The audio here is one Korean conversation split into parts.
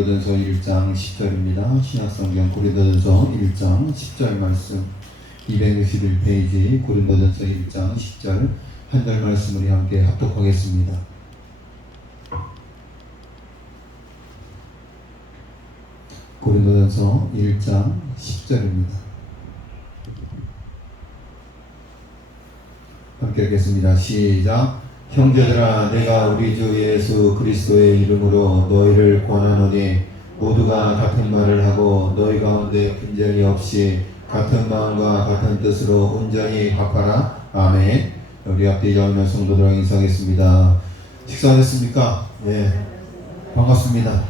고린도전서 1장 10절입니다. 신약성경 고린도전서 1장 10절 말씀 261페이지 고린도전서 1장 10절 한 절 말씀을 함께 합독하겠습니다. 고린도전서 1장 10절입니다. 함께 읽겠습니다. 시작. 형제들아, 내가 우리 주 예수 그리스도의 이름으로 너희를 권하노니 모두가 같은 말을 하고 너희 가운데 분쟁이 없이 같은 마음과 같은 뜻으로 온전히 합하라. 아멘. 우리 앞뒤 자매는 성도들과 인사하겠습니다. 식사하셨습니까? 예. 반갑습니다.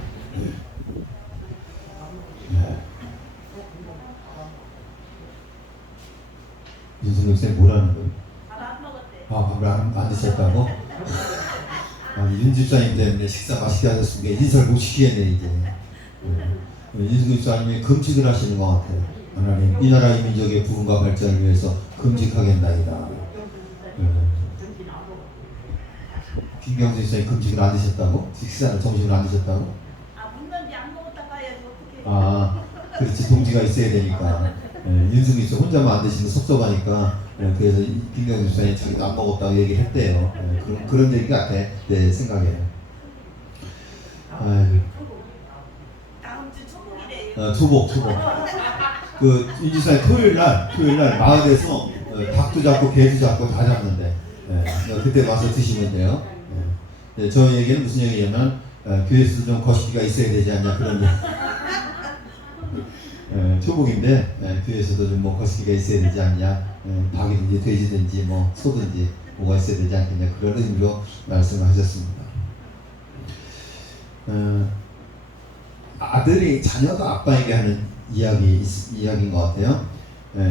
윤승 목사님 뭐라는 거예요? 밥을 안 드셨다고? 아니, 윤 집사님 때문에 식사 맛있게 하셨으니까 인사를 못 시키겠네 이제. 윤 집사님이 금식을 하시는 것 같아요. 하나님, 이 나라 이 민족의 부흥과 발전을 위해서 금식하겠나이다. 김경수 집사님 금식을 안 드셨다고? 식사를 점심을 안 드셨다고? 묵는지 안 먹었다 가야지 어떻게. 그렇지, 동지가 있어야 되니까. 윤승기 씨 혼자만 안 드시면 섭섭하니까. 그래서 김경수 집사님 자기도 안 먹었다고 얘기를 했대요. 그런 얘기 같아, 내 생각에. 다음 주 초복이래요. 초복. 윤 집사님 토요일 날 마을에서 닭도 잡고 개도 잡고 다 잡는데, 그때 와서 드시면 돼요. 저 얘기는 무슨 얘기냐면, 교회에서도 좀 거시기가 있어야 되지 않냐, 그런 얘기. 초복인데 교회에서도 좀 뭐 거시기가 있어야 되지 않냐, 닭이든지 돼지든지 뭐 소든지 뭐가 있어야 되지 않겠냐, 그런 의미로 말씀을 하셨습니다. 아들이 자녀가 아빠에게 하는 이야기인 것 같아요.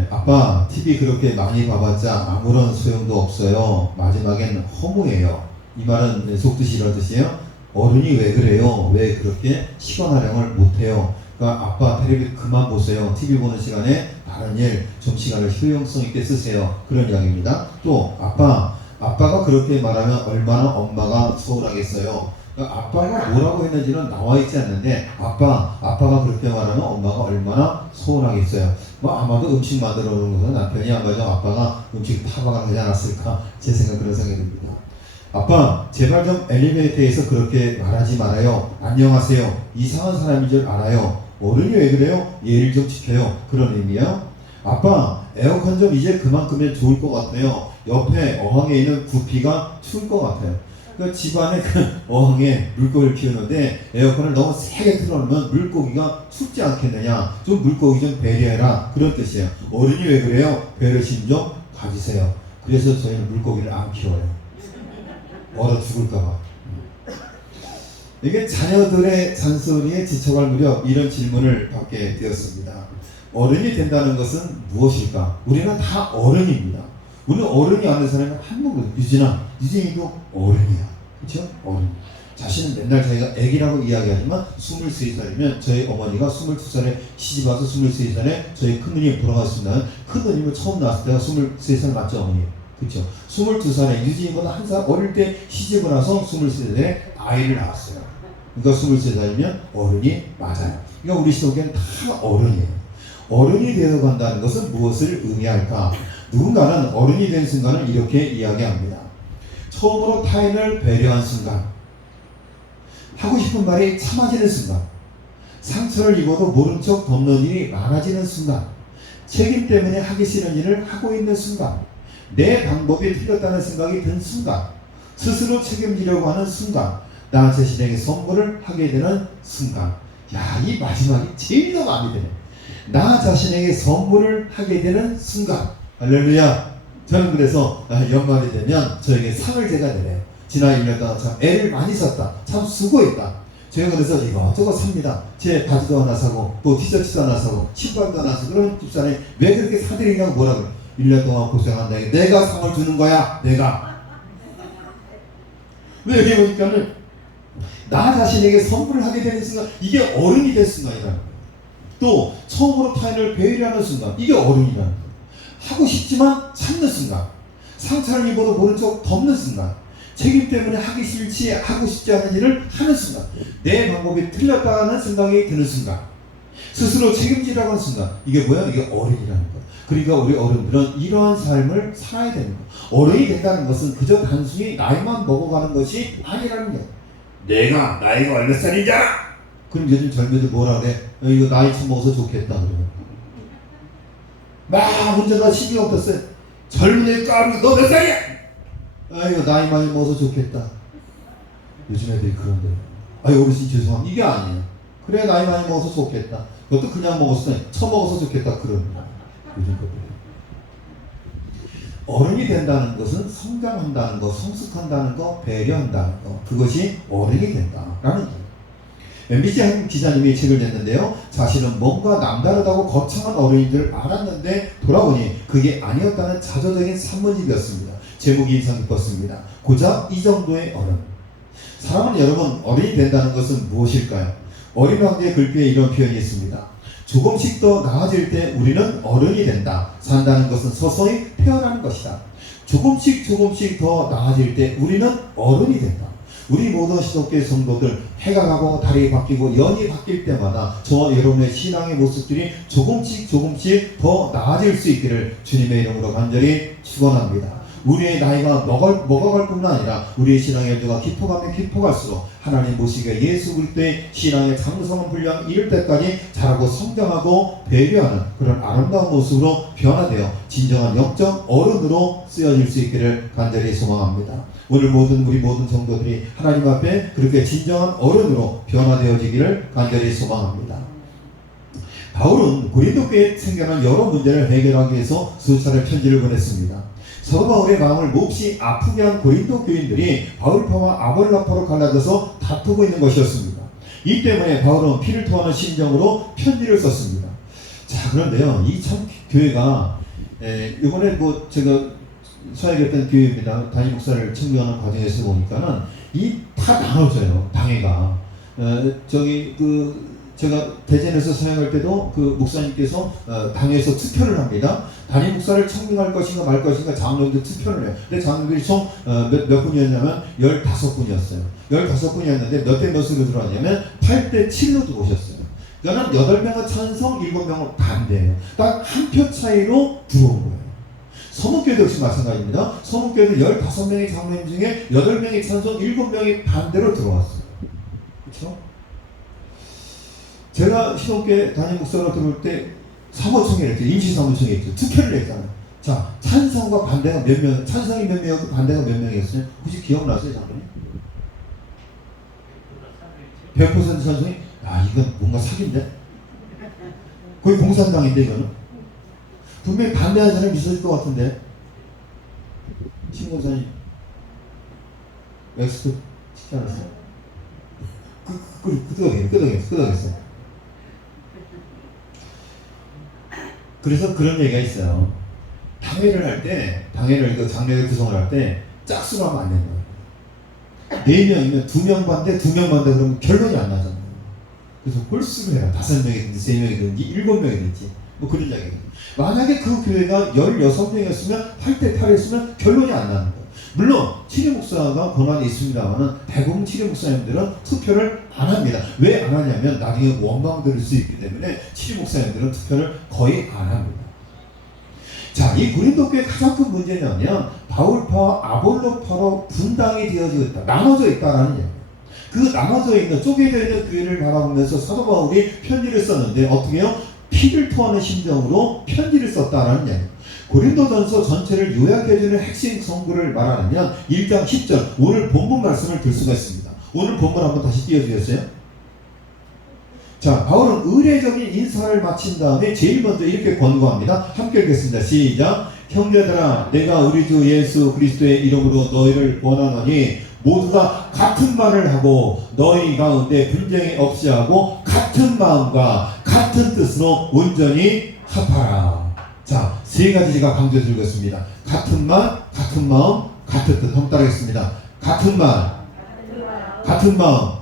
아빠 TV 그렇게 많이 봐봤자 아무런 소용도 없어요. 마지막엔 허무해요. 이 말은 속뜻이 이런 뜻이에요. 어른이 왜 그래요? 왜 그렇게 시간 활용을 못해요? 그러니까 아빠 텔레비 그만 보세요. TV 보는 시간에 다른 일 좀 시간을 효용성 있게 쓰세요. 그런 이야기입니다. 또 아빠가 그렇게 말하면 얼마나 엄마가 서운하겠어요. 그러니까 아빠가 뭐라고 했는지는 나와 있지 않는데 아빠가 그렇게 말하면 엄마가 얼마나 서운하겠어요. 아마도 음식 만들어 놓는 것은 남편이 안 가져 아빠가 음식 타박을 하지 않았을까, 제 생각 그런 생각이 듭니다. 아빠, 제발 좀 엘리베이터에서 그렇게 말하지 말아요. 안녕하세요. 이상한 사람인 줄 알아요. 어른이 왜 그래요? 예의를 좀 지켜요. 그런 의미요. 아빠, 에어컨 좀 이제 그만 끄면 좋을 것 같아요. 옆에 어항에 있는 구피가 추울 것 같아요. 그러니까 집안에 그 어항에 물고기를 키우는데 에어컨을 너무 세게 틀어놓으면 물고기가 춥지 않겠느냐. 좀 물고기 좀 배려해라. 그런 뜻이에요. 어른이 왜 그래요? 배려심 좀 가지세요. 그래서 저희는 물고기를 안 키워요. 얼어 죽을까봐. 이게 자녀들의 잔소리에 지쳐갈 무렵 이런 질문을 받게 되었습니다. 어른이 된다는 것은 무엇일까? 우리는 다 어른입니다. 우리는 어른이 아는 사람이 한 명도, 유진이도 어른이야. 그렇죠? 어른. 자신은 맨날 자기가 애기라고 이야기하지만 23살이면 저희 어머니가 22살에 시집와서 23살에 저희 큰누님이 돌아갔습니다. 큰누님은 처음 낳았을 때가 23살 맞죠, 어머니? 그렇죠. 22살에 유진이보다 한 살 어릴 때 시집을 와서 23살에 아이를 낳았어요. 그러니까 23살이면 어른이 맞아요. 그러니까 우리 속에는 다 어른이에요. 어른이 되어간다는 것은 무엇을 의미할까? 누군가는 어른이 된 순간을 이렇게 이야기합니다. 처음으로 타인을 배려한 순간, 하고 싶은 말이 참아지는 순간, 상처를 입어도 모른 척 덮는 일이 많아지는 순간, 책임 때문에 하기 싫은 일을 하고 있는 순간, 내 방법이 틀렸다는 생각이 든 순간, 스스로 책임지려고 하는 순간, 나 자신에게 선물을 하게 되는 순간. 야, 이 마지막이 제일 더 마음에 드네. 나 자신에게 선물을 하게 되는 순간. 할렐루야. 저는 그래서 연말이 되면 저에게 상을 제가 내려요. 지난 1년 동안 참 애를 많이 썼다. 참 수고했다. 제가 그래서 이것저것 삽니다. 제 바지도 하나 사고 또 티셔츠도 하나 사고 신발도 하나 사고. 그러면 집사람이 왜 그렇게 사드리냐고 뭐라고 그래요. 1년 동안 고생한 나에게 내가 상을 주는 거야. 내가. 왜 여기 보니까는 나 자신에게 선물을 하게 되는 순간, 이게 어른이 된 순간이라는 거예요. 또 처음으로 타인을 배려하는 순간, 이게 어른이라는 거예요. 하고 싶지만 참는 순간, 상처를 입어도 모른 척 덮는 순간, 책임 때문에 하기 싫지 하고 싶지 않은 일을 하는 순간, 내 방법이 틀렸다는 생각이 드는 순간, 스스로 책임지라고 하는 순간, 이게 뭐야? 이게 어른이라는 거야. 그러니까 우리 어른들은 이러한 삶을 살아야 되는 거야. 어른이 된다는 것은 그저 단순히 나이만 먹어가는 것이 아니라는 거야. 내가 나이가 얼마 살인지 알아? 그럼 요즘 젊은이들 뭐라 그래? 이거 나이 처먹어서 좋겠다 그래. 막 혼자가 시비가 없었어요. 젊은이 까불고 너 몇 살이야? 아이고 나이 많이 먹어서 좋겠다. 요즘 애들이 그런데 아유 어르신 죄송합니다. 이게 아니에요. 그래 나이 많이 먹어서 좋겠다. 그것도 그냥 먹었어. 처먹어서 좋겠다. 그럽니다. 요즘 것들. 어른이 된다는 것은 성장한다는 것, 성숙한다는 것, 배려한다는 것. 그것이 어른이 된다라는 거예요. MBC 한 기자님이 책을 냈는데요. 자신은 뭔가 남다르다고 거창한 어른인 줄 알았는데 돌아보니 그게 아니었다는 자조적인 산문집이었습니다. 제목이 인상 깊었습니다. 고작 이 정도의 어른. 사랑하는 여러분, 어른이 된다는 것은 무엇일까요? 어린 왕자의 글귀에 이런 표현이 있습니다. 조금씩 더 나아질 때 우리는 어른이 된다. 산다는 것은 서서히 태어나는 것이다. 조금씩 더 나아질 때 우리는 어른이 된다. 우리 모든 시독교의 성도들 해가 가고 달이 바뀌고 연이 바뀔 때마다 저와 여러분의 신앙의 모습들이 조금씩 더 나아질 수 있기를 주님의 이름으로 간절히 축원합니다. 우리의 나이가 먹어갈 뿐만 아니라 우리의 신앙의 연주가 깊어가면 깊어갈수록 하나님 모시기에 예수 그리스도의 신앙의 장성한 분량 이룰 때까지 자라고 성장하고 배려하는 그런 아름다운 모습으로 변화되어 진정한 영적 어른으로 쓰여질 수 있기를 간절히 소망합니다. 오늘 우리 모든 성도들이 하나님 앞에 그렇게 진정한 어른으로 변화되어지기를 간절히 소망합니다. 바울은 고린도 교회에 생겨난 여러 문제를 해결하기 위해서 수차례 편지를 보냈습니다. 사도 바울의 마음을 몹시 아프게 한 고린도 교인들이 바울파와 아볼라파로 갈라져서 다투고 있는 것이었습니다. 이 때문에 바울은 피를 토하는 심정으로 편지를 썼습니다. 자, 그런데요, 이 참 교회가 이번에 제가 수학했던 교회입니다. 담임 목사를 청구하는 과정에서 보니까는 다 나눠져요. 당회가 제가 대전에서 사역할 때도 그 목사님께서 당에서 투표를 합니다. 담임 목사를 청명할 것인가 말 것인가 장로들 투표를 해요. 근데 장로들이 총 몇 분이었냐면 15분이었어요. 15분이었는데 몇 대 몇으로 들어왔냐면 8대 7로 들어오셨어요. 그러니까 8명은 찬성, 7명은 반대예요. 딱 한 표 차이로 들어온 거예요. 서문교회도 역시 마찬가지입니다. 서문교회도 15명의 장로님 중에 8명이 찬성, 7명이 반대로 들어왔어요. 그렇죠? 제가 신학교에 담임 목사로 들어올 때 사무총회 했죠. 임시사무총회 했죠. 투표를 했잖아요. 자, 찬성과 반대가 몇 명, 찬성이 몇 명이었고 반대가 몇 명이었어요? 혹시 기억나세요, 장로님? 100% 찬성이? 야, 이건 뭔가 사기인데? 거의 공산당인데, 이거는? 분명히 반대하는 사람이 있었을 것 같은데? 신공사님, 엑스트 찍지 않았어요? 끄덕였어. 그래서 그런 얘기가 있어요. 당회를 할 때, 장례회 구성을 할 때 짝수로 하면 안 된다. 4명이면 2명 반대, 2명 반대 그러면 결론이 안 나잖아요. 그래서 홀수를 해요. 5명이든지 3명이든지 7명이든지 뭐 그런 이야기예요. 만약에 그 교회가 16명이었으면 8대 8이었으면 결론이 안 나는 거예요. 물론 치료 목사가 권한이 있습니다만 대부분 치료 목사님들은 투표를 안 합니다. 왜 안 하냐면 나중에 원망 들을 수 있기 때문에 치료 목사님들은 투표를 거의 안 합니다. 자, 이 고린도 교회의 가장 큰 문제냐면 바울파와 아볼로파로 분당이 되어지고 있다. 나눠져 있다라는 얘기예요. 그 나눠져 있는 쪼개져 있는 교회를 바라보면서 사도 바울이 편지를 썼는데 어떻게 해요? 피를 토하는 심정으로 편지를 썼다라는 얘기예요. 고린도전서 전체를 요약해주는 핵심 성구를 말하면 1장 10절 오늘 본문 말씀을 들 수가 있습니다. 오늘 본문 한번 다시 띄워주겠어요? 자, 바울은 의례적인 인사를 마친 다음에 제일 먼저 이렇게 권고합니다. 함께 읽겠습니다. 시작. 형제들아, 내가 우리 주 예수 그리스도의 이름으로 너희를 원하노니 모두가 같은 말을 하고 너희 가운데 분쟁이 없이 하고 같은 마음과 같은 뜻으로 온전히 합하라. 자, 3가지 제가 강조해 드리겠습니다. 같은 말, 같은 마음, 같은 뜻. 한번 따라하겠습니다. 같은 말, 같은 마음,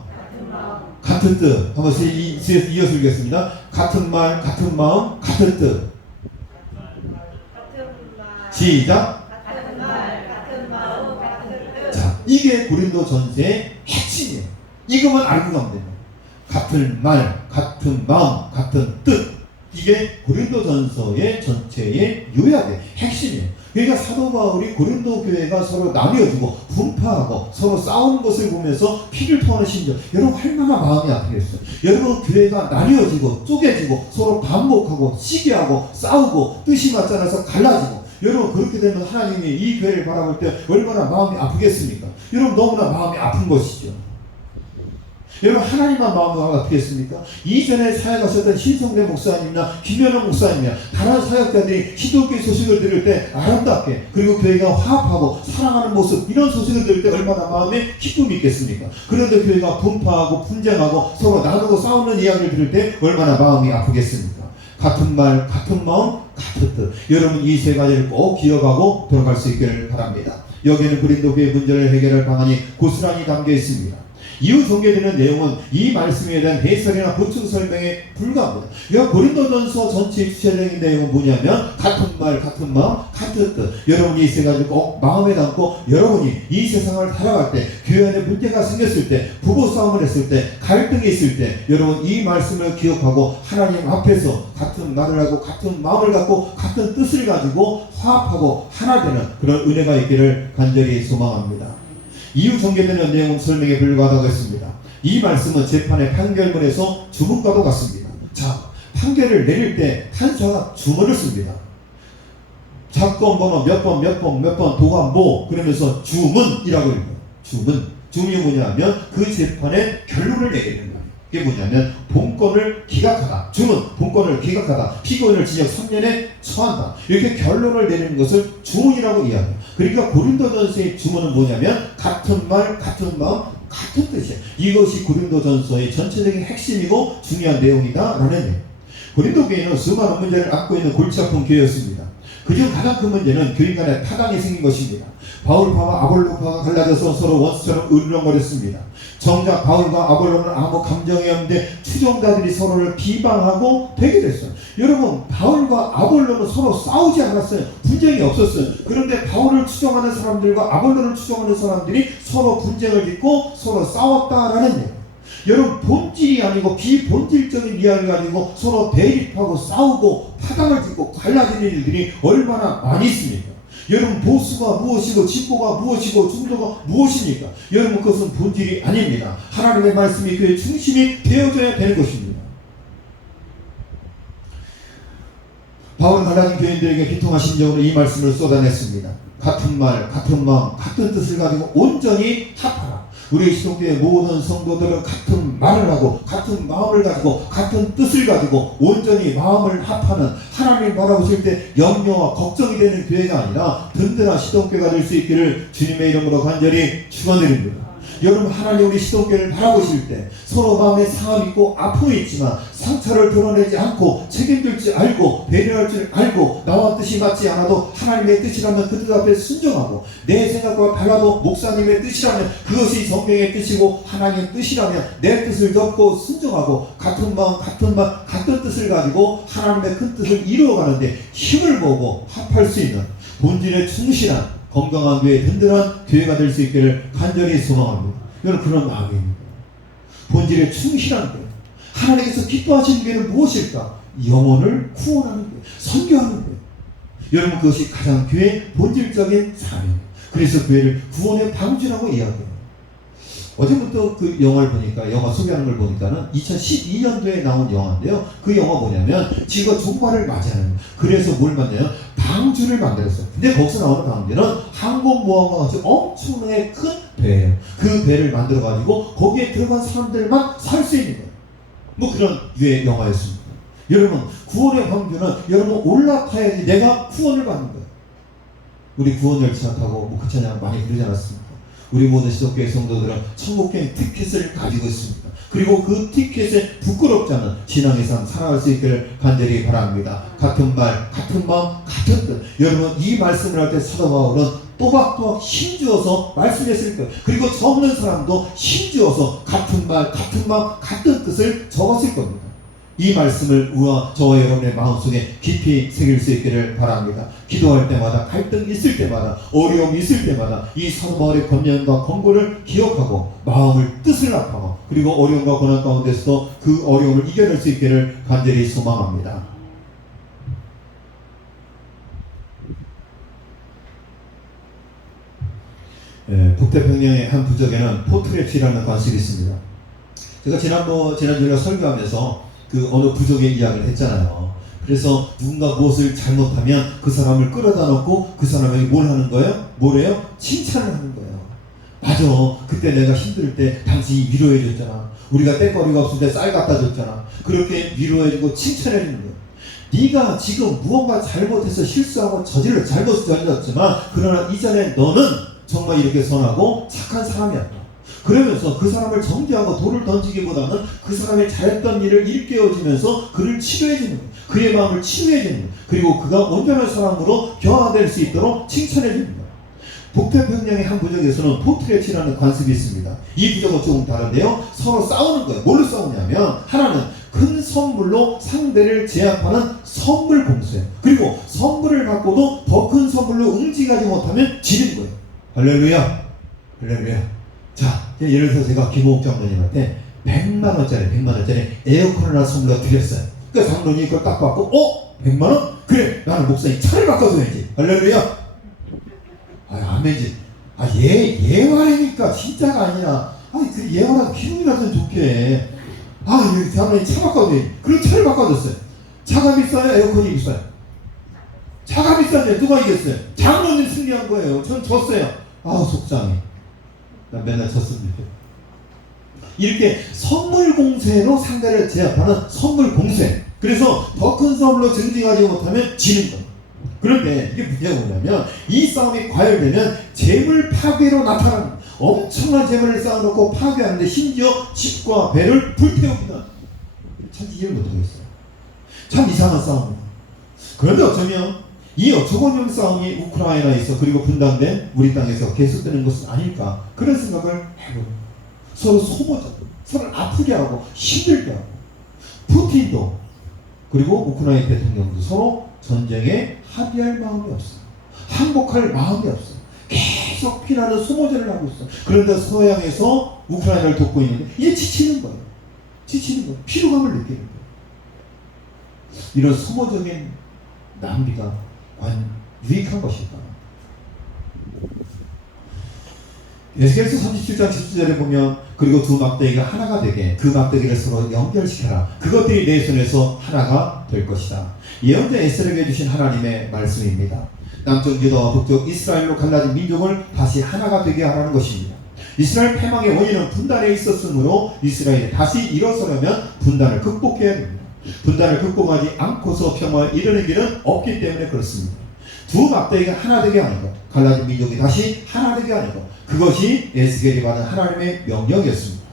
같은 뜻. 한번 이어서 읽겠습니다. 같은 말, 같은 마음, 같은 뜻. 시작. 같은 말, 같은 마음, 같은 뜻. 자, 이게 고린도 전서의 핵심이에요. 이것만 알고 가면 됩니다. 같은 말, 같은 마음, 같은 뜻. 이게 고린도 전서의 전체의 요약의 핵심이에요. 그러니까 사도 바울이 고린도 교회가 서로 나뉘어지고 분파하고 서로 싸우는 것을 보면서 피를 토하는 심정, 여러분 얼마나 마음이 아프겠어요. 여러분 교회가 나뉘어지고 쪼개지고 서로 반목하고 시기하고 싸우고 뜻이 맞지 않아서 갈라지고, 여러분 그렇게 되면 하나님이 이 교회를 바라볼 때 얼마나 마음이 아프겠습니까? 여러분 너무나 마음이 아픈 것이죠. 여러분 하나님만 마음이 아프겠습니까? 이전에 사역하셨던 신성대 목사님이나 김현웅 목사님이나 다른 사역자들이 기독교 소식을 들을 때 아름답게, 그리고 교회가 화합하고 사랑하는 모습, 이런 소식을 들을 때 얼마나 마음에 기쁨이 있겠습니까? 그런데 교회가 분파하고 분쟁하고 서로 나누고 싸우는 이야기를 들을 때 얼마나 마음이 아프겠습니까? 같은 말, 같은 마음, 같은 뜻. 여러분 이 세 가지를 꼭 기억하고 돌아갈 수 있기를 바랍니다. 여기에는 고린도 교회 문제를 해결할 방안이 고스란히 담겨 있습니다. 이후 전개되는 내용은 이 말씀에 대한 해설이나 보충 설명에 불과합니다. 이 고린도전서 전체 주체적인 내용은 뭐냐면 같은 말, 같은 마음, 같은 뜻. 여러분이 이 세 가지 꼭 마음에 담고, 여러분이 이 세상을 살아갈 때, 교회 안에 문제가 생겼을 때, 부부싸움을 했을 때, 갈등이 있을 때, 여러분 이 말씀을 기억하고 하나님 앞에서 같은 말을 하고 같은 마음을 갖고 같은 뜻을 가지고 화합하고 하나 되는 그런 은혜가 있기를 간절히 소망합니다. 이후 전개되는 내용은 설명에 불과하다고 했습니다. 이 말씀은 재판의 판결문에서 주문과도 같습니다. 자, 판결을 내릴 때 판사가 주문을 씁니다. 사건 번호 몇 번 도관보 그러면서 주문이라고 읽어요. 주문이 뭐냐면 그 재판의 결론을 내게 되는 거예요. 그게 뭐냐면 본건을 기각하다. 주문, 본건을 기각하다. 피고인을 징역 3년에 처한다. 이렇게 결론을 내리는 것을 주문이라고 이야기해요. 그러니까 고린도전서의 주문은 뭐냐면 같은 말, 같은 마음, 같은 뜻이에요. 이것이 고린도전서의 전체적인 핵심이고 중요한 내용이다라는 얘기예요. 고린도 교회는 수많은 문제를 안고 있는 골치 아픈 교회였습니다. 그중 가장 큰 문제는 교인 간에 타당이 생긴 것입니다. 바울파와 아볼로파가 갈라져서 서로 원수처럼 으르렁거렸습니다. 정작 바울과 아볼로는 아무 감정이 없는데 추종자들이 서로를 비방하고 되게 됐어요. 여러분 바울과 아볼로는 서로 싸우지 않았어요. 분쟁이 없었어요. 그런데 바울을 추종하는 사람들과 아볼로를 추종하는 사람들이 서로 분쟁을 빚고 서로 싸웠다라는 얘기예요. 여러분 본질이 아니고 비본질적인 이야기가 아니고 서로 대립하고 싸우고 파당을 짓고 갈라지는 일들이 얼마나 많이 있습니까? 여러분 보수가 무엇이고 진보가 무엇이고 중도가 무엇입니까? 여러분 그것은 본질이 아닙니다. 하나님의 말씀이 그의 중심이 되어져야 되는 것입니다. 바울은 갈라진 교인들에게 비통한 심정으로 이 말씀을 쏟아냈습니다. 같은 말, 같은 마음, 같은 뜻을 가지고 온전히 합하라. 우리 시독교의 모든 성도들은 같은 말을 하고 같은 마음을 가지고 같은 뜻을 가지고 온전히 마음을 합하는, 하나님 바라보실 때 염려와 걱정이 되는 교회가 아니라 든든한 시독교가 될 수 있기를 주님의 이름으로 간절히 축원드립니다. 여러분 하나님 우리 시독교를 바라보실 때 서로 마음에 상함이 있고 아픔이 있지만 상처를 드러내지 않고 책임질 줄 알고 배려할 줄 알고 나와 뜻이 맞지 않아도 하나님의 뜻이라면 그 뜻 앞에 순종하고, 내 생각과 달라도 목사님의 뜻이라면 그것이 성경의 뜻이고 하나님의 뜻이라면 내 뜻을 접고 순종하고 같은 마음 같은 말 같은 뜻을 가지고 하나님의 큰 뜻을 이루어가는데 힘을 모으고 합할 수 있는 본질에 충실한 건강한 교회, 든든한 교회가 될 수 있기를 간절히 소망합니다. 이건 그런 마음입니다. 본질에 충실한 교회. 하나님께서 기뻐하시는 교회는 무엇일까? 영혼을 구원하는 교회, 선교하는 교회. 여러분 그것이 가장 교회의 본질적인 사명입니다. 그래서 교회를 구원의 방주라고 이야기해요. 어제부터 그 영화를 보니까, 영화 소개하는 걸 보니까는 2012년도에 나온 영화인데요. 그 영화 뭐냐면 지구가 종말을 맞이하는, 그래서 뭘 만드냐면 방주를 만들었어요. 근데 거기서 나오는 방주는 항공모함과 같이 엄청나게 큰 배예요. 그 배를 만들어 가지고 거기에 들어간 사람들만 살 수 있는 거예요. 뭐 그런 유의 영화였습니다. 여러분 구원의 방주는 여러분 올라타야지 내가 구원을 받는 거예요. 우리 구원 열차 타고 뭐 그 찬양 많이 부르지 않았습니까? 우리 모든 시독교회 성도들은 천국행 티켓을 가지고 있습니다. 그리고 그 티켓에 부끄럽지 않은 신앙의 삶 살아갈 수 있기를 간절히 바랍니다. 같은 말, 같은 마음, 같은 뜻. 여러분 이 말씀을 할 때 사도 바울은 또박또박 힘주어서 말씀했을 거예요. 그리고 적는 사람도 힘주어서 같은 말, 같은 마음, 같은 뜻을 적었을 겁니다. 이 말씀을 저와 여러분의 마음속에 깊이 새길 수 있기를 바랍니다. 기도할 때마다, 갈등이 있을 때마다, 어려움이 있을 때마다 이 사도바울의 권면과 권고를 기억하고 마음을 뜻을 합하고 그리고 어려움과 고난 가운데서도 그 어려움을 이겨낼 수 있기를 간절히 소망합니다. 북태평양의 한 부족에는 포트레치라는 관습이 있습니다. 제가 지난주에 설교하면서 그 어느 부족의 이야기를 했잖아요. 그래서 누군가 무엇을 잘못하면 그 사람을 끌어다 놓고 그 사람에게 뭘 하는 거예요? 뭐래요? 칭찬을 하는 거예요. 맞아. 그때 내가 힘들 때 당신이 위로해 줬잖아. 우리가 땡거리가 없을 때 쌀 갖다 줬잖아. 그렇게 위로해 주고 칭찬해 주는 거예요. 네가 지금 무언가 잘못해서 실수하고 잘못 저질렀지만 그러나 이전에 너는 정말 이렇게 선하고 착한 사람이었다. 그러면서 그 사람을 정죄하고 돌을 던지기보다는 그 사람의 잘했던 일을 일깨워주면서 그를 치료해주는 거예요. 그의 마음을 치유해주는 거예요. 그리고 그가 온전한 사람으로 변화될 수 있도록 칭찬해주는 거예요. 북태평양의 한 부족에서는 포트레치라는 관습이 있습니다. 이 부족은 조금 다른데요. 서로 싸우는 거예요. 뭘로 싸우냐면 하나는 큰 선물로 상대를 제압하는 선물 공수예요. 그리고 선물을 갖고도 더 큰 선물로 응징하지 못하면 지는 거예요. 할렐루야. 할렐루야. 자, 예를 들어서 제가 김호욱 장로님한테 100만원짜리 에어컨을 하나 선물로 드렸어요. 그러니까 장로님이 그걸 딱 받고 100만원? 그래, 나는 목사님 차를 바꿔줘야지. 할렐루야. 아멘지. 예화라니까 진짜가 아니야. 그 예화라도 기분이라도 좋게. 여기 장로님 차 바꿔줘야지. 그럼 차를 바꿔줬어요. 차가 비싸요? 에어컨이 비싸요? 차가 비싼데 누가 이겼어요? 장로님 승리한 거예요. 전 졌어요. 속상해. 나 맨날 졌습니다. 이렇게 선물 공세로 상대를 제압하는 선물 공세. 그래서 더 큰 선물로 증징하지 못하면 지는 거예요. 그런데 이게 문제가 뭐냐면 이 싸움이 과열되면 재물 파괴로 나타나는 엄청난 재물을 쌓아놓고 파괴하는데 심지어 집과 배를 불태웁니다. 참 이해를 못하겠어요. 참 이상한 싸움입니다. 그런데 어쩌면 이 어처구니없는 싸움이 우크라이나에서 그리고 분단된 우리 땅에서 계속되는 것은 아닐까 그런 생각을 해보고 서로 소모자고 서로 아프게 하고 힘들게 하고 푸틴도 그리고 우크라이나 대통령도 서로 전쟁에 합의할 마음이 없어요. 항복할 마음이 없어요. 계속 피나는 소모전을 하고 있어요. 그런데 서양에서 우크라이나를 돕고 있는데 이제 지치는 거예요. 피로감을 느끼는 거예요. 이런 소모적인 낭비가 유익한 것일까? 에스겔서 37장 17절에 보면 그리고 두 막대기가 하나가 되게 그 막대기를 서로 연결시켜라. 그것들이 내 손에서 하나가 될 것이다. 예언자 에스겔에게 주신 하나님의 말씀입니다. 남쪽 유다와 북쪽 이스라엘로 갈라진 민족을 다시 하나가 되게 하라는 것입니다. 이스라엘 패망의 원인은 분단에 있었으므로 이스라엘이 다시 일어서려면 분단을 극복해야 됩니다. 분단을 극복하지 않고서 평화에 이르는 길은 없기 때문에 그렇습니다. 두 막대기가 하나 되게 하는 것, 갈라진 민족이 다시 하나 되게 하는 것, 그것이 에스겔이 받은 하나님의 명령이었습니다.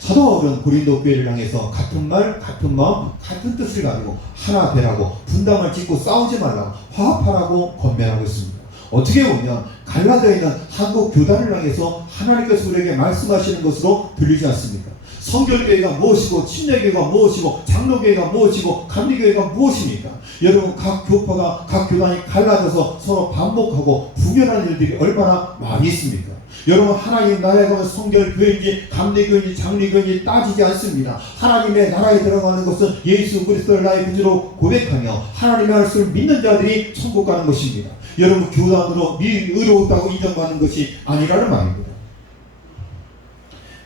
사도 바울은 고린도 교회를 향해서 같은 말, 같은 마음, 같은 뜻을 가지고 하나 되라고 분당을 짓고 싸우지 말라고 화합하라고 권면하고 있습니다. 어떻게 보면 갈라져 있는 한국 교단을 향해서 하나님께서 우리에게 말씀하시는 것으로 들리지 않습니까? 성결교회가 무엇이고 침례교회가 무엇이고 장로교회가 무엇이고 감리교회가 무엇입니까? 여러분 각 교파가 각 교단이 갈라져서 서로 반복하고 분열하는 일들이 얼마나 많이 있습니까? 여러분 하나님 나라에 가면 성결교회인지 감리교회인지 장리교회인지 따지지 않습니다. 하나님의 나라에 들어가는 것은 예수 그리스도를 나의 구주로 고백하며 하나님의 말씀을 믿는 자들이 천국 가는 것입니다. 여러분 교단으로 의로웠다고 인정받는 것이 아니라는 말입니다.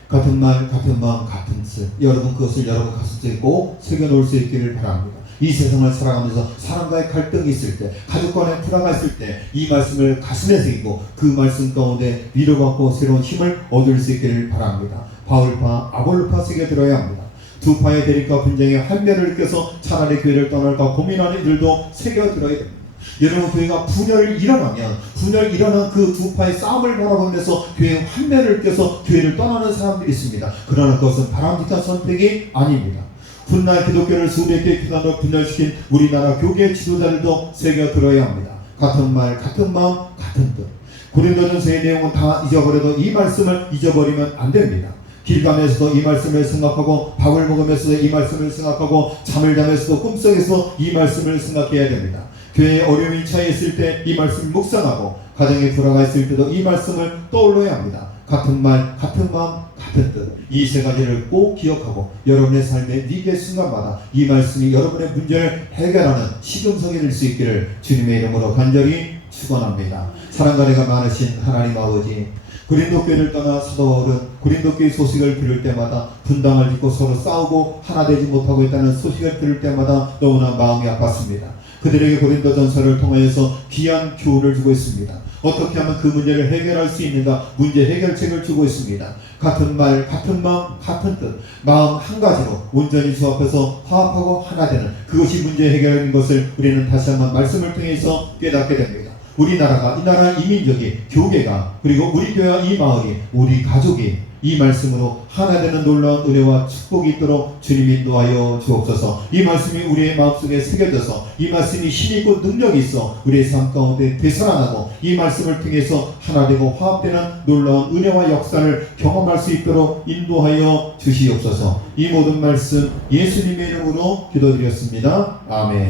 같은 말, 같은 마음, 같은 뜻. 여러분 그것을 여러분 가슴속에 꼭 새겨놓을 수 있기를 바랍니다. 이 세상을 살아가면서 사람과의 갈등이 있을 때, 가족 간의 불화가 있을 때 이 말씀을 가슴에 새기고 그 말씀 가운데 위로받고 새로운 힘을 얻을 수 있기를 바랍니다. 바울파, 아볼로파 새겨들어야 합니다. 두 파의 대립과 분쟁의 한면을 느껴서 차라리 교회를 떠날까 고민하는 일들도 새겨들어야 됩니다. 여러분 교회가 분열이 일어난 그 두 파의 싸움을 바라보면서 교회의 환멸을 껴서 교회를 떠나는 사람들이 있습니다. 그러나 그것은 바람직한 선택이 아닙니다. 훗날 기독교를 수백 개 교단으로 분열시킨 우리나라 교계 지도자들도 새겨 들어야 합니다. 같은 말, 같은 마음, 같은 뜻. 고린도전서의 내용은 다 잊어버려도 이 말씀을 잊어버리면 안 됩니다. 길 가면서도 이 말씀을 생각하고, 밥을 먹으면서도 이 말씀을 생각하고, 잠을 자면서도 꿈속에서 이 말씀을 생각해야 됩니다. 교회에 어려움이 처해 있을 때 이 말씀을 묵상하고, 가정에 돌아가 있을 때도 이 말씀을 떠올려야 합니다. 같은 말, 같은 마음, 같은 뜻. 이 세 가지를 꼭 기억하고 여러분의 삶의 위기의 순간마다 이 말씀이 여러분의 문제를 해결하는 시금석이 될 수 있기를 주님의 이름으로 간절히 축원합니다. 사랑과 은혜가 많으신 하나님 아버지, 고린도 교회를 떠나 사도 바울은 고린도 교회 소식을 들을 때마다 분당을 빚고 서로 싸우고 하나 되지 못하고 있다는 소식을 들을 때마다 너무나 마음이 아팠습니다. 그들에게 고린도 전서를 통하여서 귀한 교훈을 주고 있습니다. 어떻게 하면 그 문제를 해결할 수 있는가, 문제 해결책을 주고 있습니다. 같은 말, 같은 마음, 같은 뜻, 마음 한 가지로 온전히 주 앞에서 화합하고 하나 되는, 그것이 문제 해결인 것을 우리는 다시 한번 말씀을 통해서 깨닫게 됩니다. 우리나라가, 이 나라 이민족이, 교계가, 그리고 우리 교회와 이 마을이, 우리 가족이 이 말씀으로 하나 되는 놀라운 은혜와 축복이 있도록 주님 인도하여 주옵소서. 이 말씀이 우리의 마음속에 새겨져서 이 말씀이 힘있고 능력이 있어 우리의 삶 가운데 되살아나고 이 말씀을 통해서 하나 되고 화합되는 놀라운 은혜와 역사를 경험할 수 있도록 인도하여 주시옵소서. 이 모든 말씀 예수님의 이름으로 기도드렸습니다. 아멘.